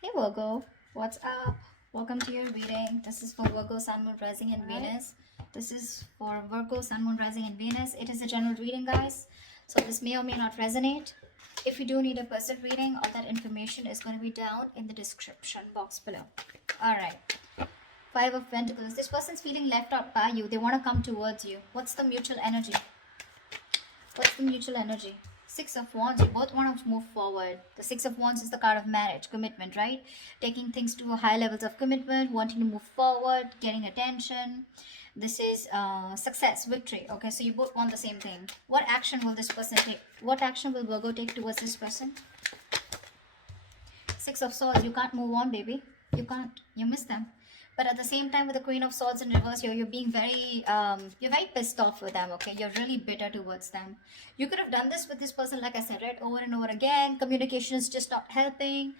Hey Virgo, what's up? Welcome to your reading. This is for Virgo, Sun, Moon, Rising, and Venus. This is for Virgo, Sun, Moon, Rising, and Venus. It is a general reading, guys. So this may or may not resonate. If you do need a personal reading, all that information is going to be down in the description box below. Alright. Five of Pentacles. This person's feeling left out by you. They want to come towards you. What's the mutual energy? What's the mutual energy? Six of Wands, you both want to move forward. The Six of Wands is the card of marriage, commitment, right? Taking things to high levels of commitment, wanting to move forward, getting attention. This is success, victory. Okay, so you both want the same thing. What action will this person take? What action will Virgo take towards this person? Six of Swords, you can't move on, baby. You can't. You miss them. But at the same time, with the Queen of Swords in reverse here, you're being you're very pissed off with them, okay? You're really bitter towards them. You could have done this with this person, like I said, right? Over and over again. Communication is just not helping.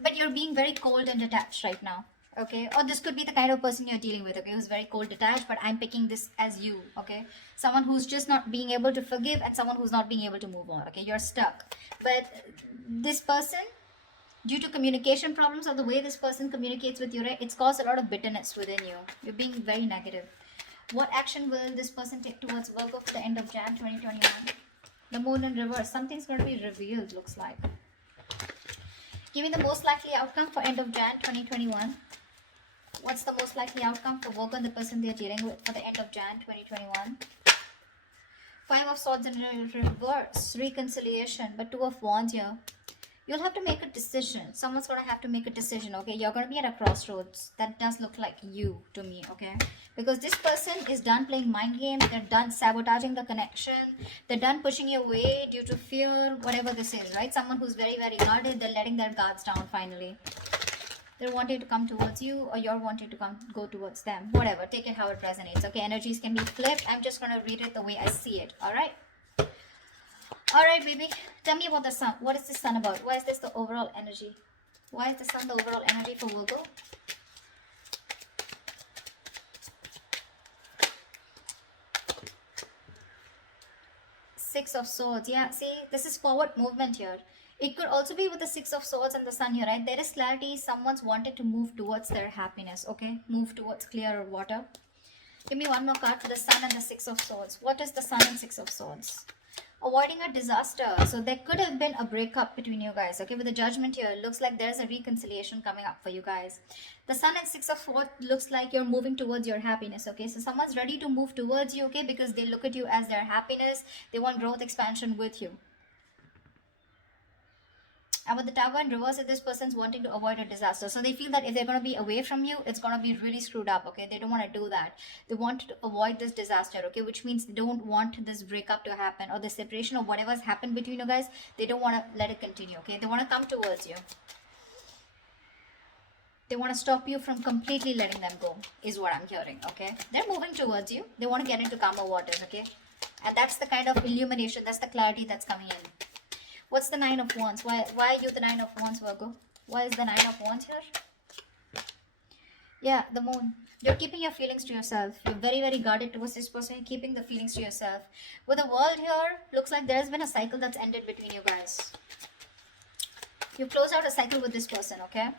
But you're being very cold and detached right now, okay? Or this could be the kind of person you're dealing with, okay? Who's very cold, detached, but I'm picking this as you, okay? Someone who's just not being able to forgive and someone who's not being able to move on, okay? You're stuck. But this person, due to communication problems or the way this person communicates with you, right, it's caused a lot of bitterness within you. You're being very negative. What action will this person take towards Virgo for the end of Jan 2021? The Moon in reverse. Something's going to be revealed, looks like. Give me the most likely outcome for end of Jan 2021. What's the most likely outcome for Virgo and the person they're dealing with for the end of Jan 2021? Five of Swords in reverse. Reconciliation. But Two of Wands here. You'll have to make a decision. Someone's going to have to make a decision, okay? You're going to be at a crossroads. That does look like you to me, okay? Because this person is done playing mind games. They're done sabotaging the connection. They're done pushing you away due to fear, whatever this is, right? Someone who's very, very guarded. They're letting their guards down finally. They're wanting to come towards you or you're wanting to go towards them. Whatever. Take it how it resonates, okay? Energies can be flipped. I'm just going to read it the way I see it, all right? Alright, baby. Tell me about the sun. What is the sun about? Why is this the overall energy? Why is the sun the overall energy for Virgo? Six of Swords. Yeah, see, this is forward movement here. It could also be with the Six of Swords and the Sun here, right? There is clarity. Someone's wanted to move towards their happiness, okay? Move towards clearer water. Give me one more card for the Sun and the Six of Swords. What is the Sun and Six of Swords? Avoiding a disaster. So there could have been a breakup between you guys, okay? With the Judgment here, it looks like there's a reconciliation coming up for you guys. The Sun and Six of Swords looks like you're moving towards your happiness, okay? So someone's ready to move towards you, okay? Because they look at you as their happiness. They want growth, expansion with you. And with the Tower in reverse, this person's wanting to avoid a disaster. So they feel that if they're going to be away from you, it's going to be really screwed up, okay? They don't want to do that. They want to avoid this disaster, okay? Which means they don't want this breakup to happen or the separation or whatever's happened between you guys. They don't want to let it continue, okay? They want to come towards you. They want to stop you from completely letting them go, is what I'm hearing, okay? They're moving towards you. They want to get into calmer waters, okay? And that's the kind of illumination, that's the clarity that's coming in. What's the Nine of Wands? Why are you the Nine of Wands, Virgo? Why is the Nine of Wands here? Yeah, the Moon. You're keeping your feelings to yourself. You're very, very guarded towards this person. You're keeping the feelings to yourself. With the World here, looks like there's been a cycle that's ended between you guys. You close out a cycle with this person, okay?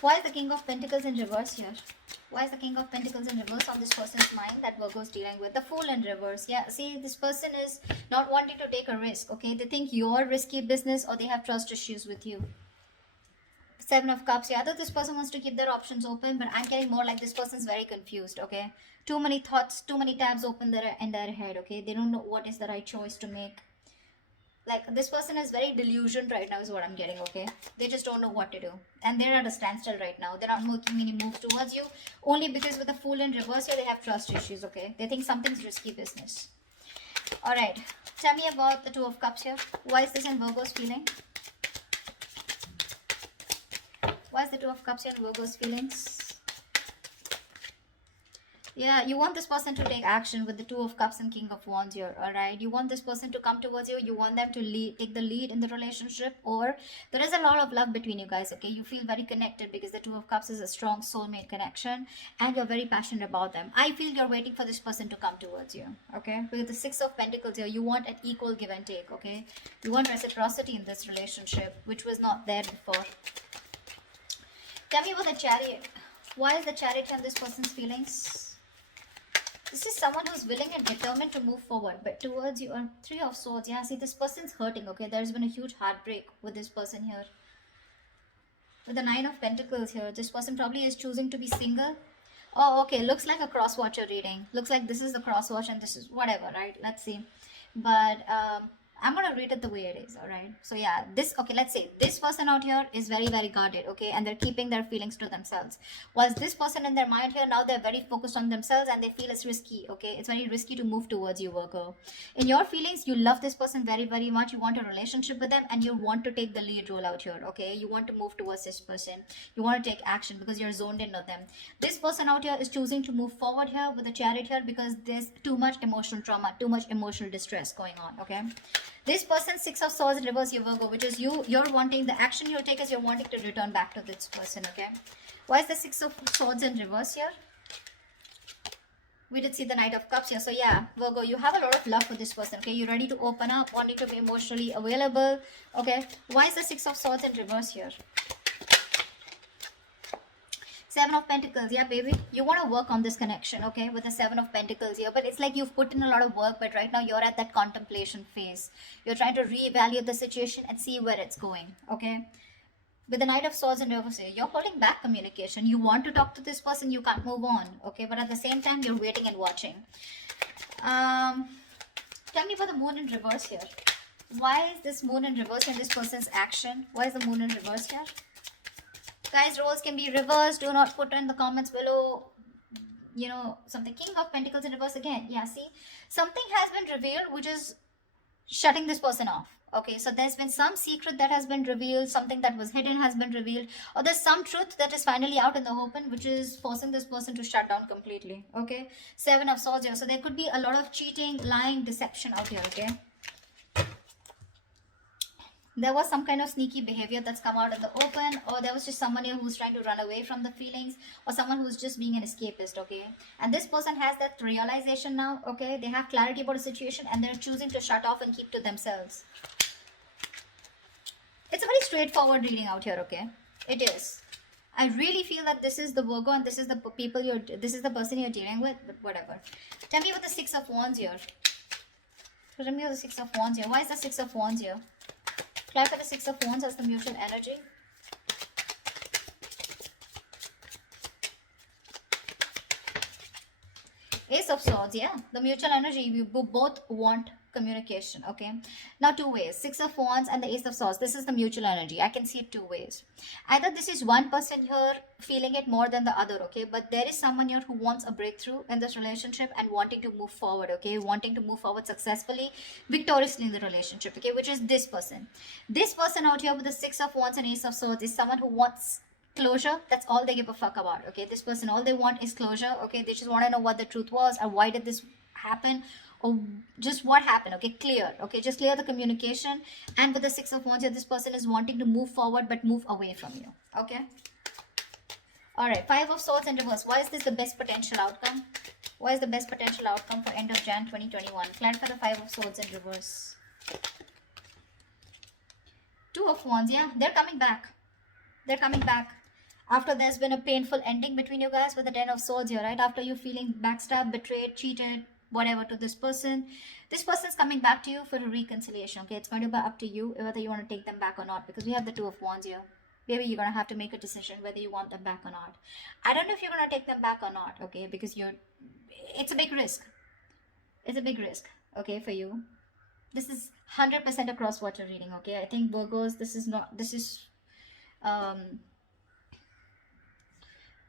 Why is the King of Pentacles in reverse here? Why is the King of Pentacles in reverse on this person's mind that Virgo is dealing with? The Fool in reverse. Yeah, see, this person is not wanting to take a risk, okay? They think you're risky business or they have trust issues with you. Seven of Cups. Yeah, either this person wants to keep their options open, but I'm getting more like this person's very confused, okay? Too many thoughts, too many tabs open in their head, okay? They don't know what is the right choice to make. Like, this person is very delusioned right now is what I'm getting, okay? They just don't know what to do. And they're at a standstill right now. They're not making any move towards you. Only because with the Fool in reverse here, they have trust issues, okay? They think something's risky business. Alright. Tell me about the Two of Cups here. Why is this in Virgo's feeling? Why is the Two of Cups here in Virgo's feelings? Yeah, you want this person to take action with the Two of Cups and King of Wands here, all right? You want this person to come towards you. You want them to take the lead in the relationship, or there is a lot of love between you guys, okay? You feel very connected because the Two of Cups is a strong soulmate connection, and you're very passionate about them. I feel you're waiting for this person to come towards you, okay? With the Six of Pentacles here, you want an equal give and take, okay? You want reciprocity in this relationship, which was not there before. Tell me about the Chariot. Why is the Chariot on this person's feelings? This is someone who's willing and determined to move forward, but towards you are Three of Swords. Yeah, see, this person's hurting, okay? There's been a huge heartbreak with this person here. With the Nine of Pentacles here, this person probably is choosing to be single. Oh, okay, looks like a cross-watcher reading. Looks like this is the cross-watch and this is whatever, right? Let's see. But I'm gonna read it the way it is, all right? So yeah, okay, let's say this person out here is very, very guarded, okay? And they're keeping their feelings to themselves. Whilst this person in their mind here, now they're very focused on themselves and they feel it's risky, okay? It's very risky to move towards you, Virgo. In your feelings, you love this person very, very much. You want a relationship with them and you want to take the lead role out here, okay? You want to move towards this person. You want to take action because you're zoned in on them. This person out here is choosing to move forward here with the Chariot here because there's too much emotional trauma, too much emotional distress going on, okay? This person, Six of Swords in reverse, you Virgo, which is you're wanting, the action you'll take is you're wanting to return back to this person, okay? Why is the Six of Swords in reverse here? We did see the Knight of Cups here. So yeah, Virgo, you have a lot of love for this person, okay? You're ready to open up, wanting to be emotionally available, okay? Why is the Six of Swords in reverse here? Seven of Pentacles, yeah, baby. You want to work on this connection, okay, with the Seven of Pentacles here. But it's like you've put in a lot of work, but right now you're at that contemplation phase. You're trying to reevaluate the situation and see where it's going, okay? With the Knight of Swords in reverse here, you're holding back communication. You want to talk to this person, you can't move on, okay? But at the same time, you're waiting and watching. Tell me about the Moon in reverse here. Why is this Moon in reverse in this person's action? Why is the Moon in reverse here? Guys, roles can be reversed. Do not put in the comments below, you know, something. King of Pentacles in reverse again. Yeah, see, something has been revealed which is shutting this person off. Okay, so there's been some secret that has been revealed, something that was hidden has been revealed, or there's some truth that is finally out in the open, which is forcing this person to shut down completely. Okay, Seven of Swords here. So there could be a lot of cheating, lying, deception out here. Okay, there was some kind of sneaky behavior that's come out in the open, or there was just someone here who's trying to run away from the feelings, or someone who's just being an escapist, okay? And this person has that realization now, okay? They have clarity about a situation and they're choosing to shut off and keep to themselves. It's a very straightforward reading out here, okay? It is. I really feel that this is the Virgo and this is the person you're dealing with, but whatever. Tell me what the Six of Wands here. Tell me what the Six of Wands here. Why is the Six of Wands here? Clarify the Six of Wands as the mutual energy. Ace of Swords, yeah. The mutual energy, you both want communication, okay? Now, two ways. Six of Wands and the Ace of Swords. This is the mutual energy. I can see it two ways. Either this is one person here feeling it more than the other, okay? But there is someone here who wants a breakthrough in this relationship and wanting to move forward, okay? Wanting to move forward successfully, victoriously in the relationship, okay? Which is this person. This person out here with the Six of Wands and Ace of Swords is someone who wants closure. That's all they give a fuck about, okay? This person, all they want is closure, okay? They just want to know what the truth was or why did this happen, or just what happened, okay? Clear, okay? Just clear the communication. And with the Six of Wands here, this person is wanting to move forward but move away from you, okay? All right, Five of Swords in reverse. Why is this the best potential outcome? Why is the best potential outcome for end of Jan 2021? Clarify the Five of Swords in reverse. Two of Wands, yeah, they're coming back. They're coming back. After there's been a painful ending between you guys with the Ten of Swords here, right? After you feeling backstabbed, betrayed, cheated, whatever to this person's coming back to you for a reconciliation, okay? It's going to be up to you whether you want to take them back or not, because we have the Two of Wands here. Maybe you're going to have to make a decision whether you want them back or not. I don't know if you're going to take them back or not, okay? Because it's a big risk. It's a big risk, okay, for you. This is 100% a cross-watcher reading, okay? I think Virgos, this is not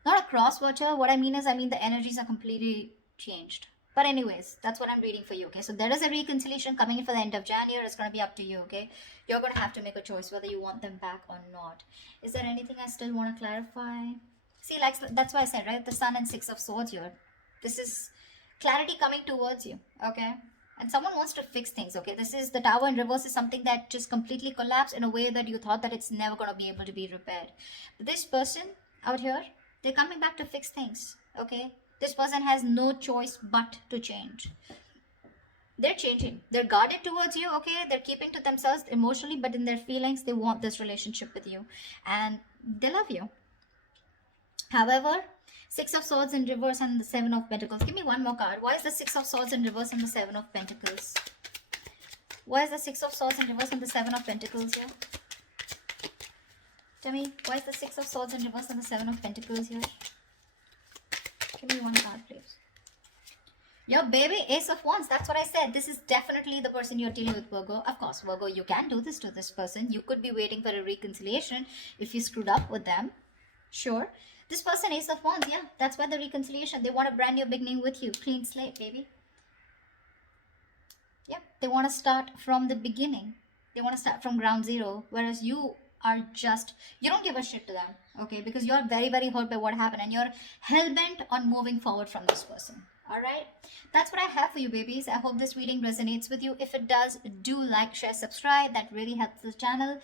a cross-watcher. What I mean is, the energies are completely changed. But anyways, that's what I'm reading for you, okay? So there is a reconciliation coming in for the end of January. It's going to be up to you, okay? You're going to have to make a choice whether you want them back or not. Is there anything I still want to clarify? See, like, that's why I said, right? The Sun and Six of Swords here. This is clarity coming towards you, okay? And someone wants to fix things, okay? This is the Tower in reverse is something that just completely collapsed in a way that you thought that it's never going to be able to be repaired. But this person out here, they're coming back to fix things, okay? This person has no choice but to change. They're changing. They're guarded towards you, okay? They're keeping to themselves emotionally, but in their feelings, they want this relationship with you. And they love you. However, Six of Swords in reverse and the Seven of Pentacles. Give me one more card. Why is the Six of Swords in reverse and the Seven of Pentacles? Why is the Six of Swords in reverse and the Seven of Pentacles here? Tell me, why is the Six of Swords in reverse and the Seven of Pentacles here? Give me one card, please. Your baby, Ace of Wands. That's what I said. This is definitely the person you're dealing with, Virgo. Of course, Virgo, you can do this to this person. You could be waiting for a reconciliation if you screwed up with them. Sure. This person, Ace of Wands, yeah, that's why the reconciliation. They want a brand new beginning with you. Clean slate, baby. Yep, they want to start from the beginning. They want to start from ground zero. Whereas you are just, you don't give a shit to them, okay? Because you're very, very hurt by what happened and you're hell-bent on moving forward from this person. All right, that's what I have for you, babies. I hope this reading resonates with you. If it does, do like, share, subscribe. That really helps the channel.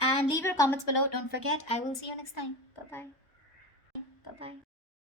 And leave your comments below. Don't forget, I will see you next time. Bye-bye.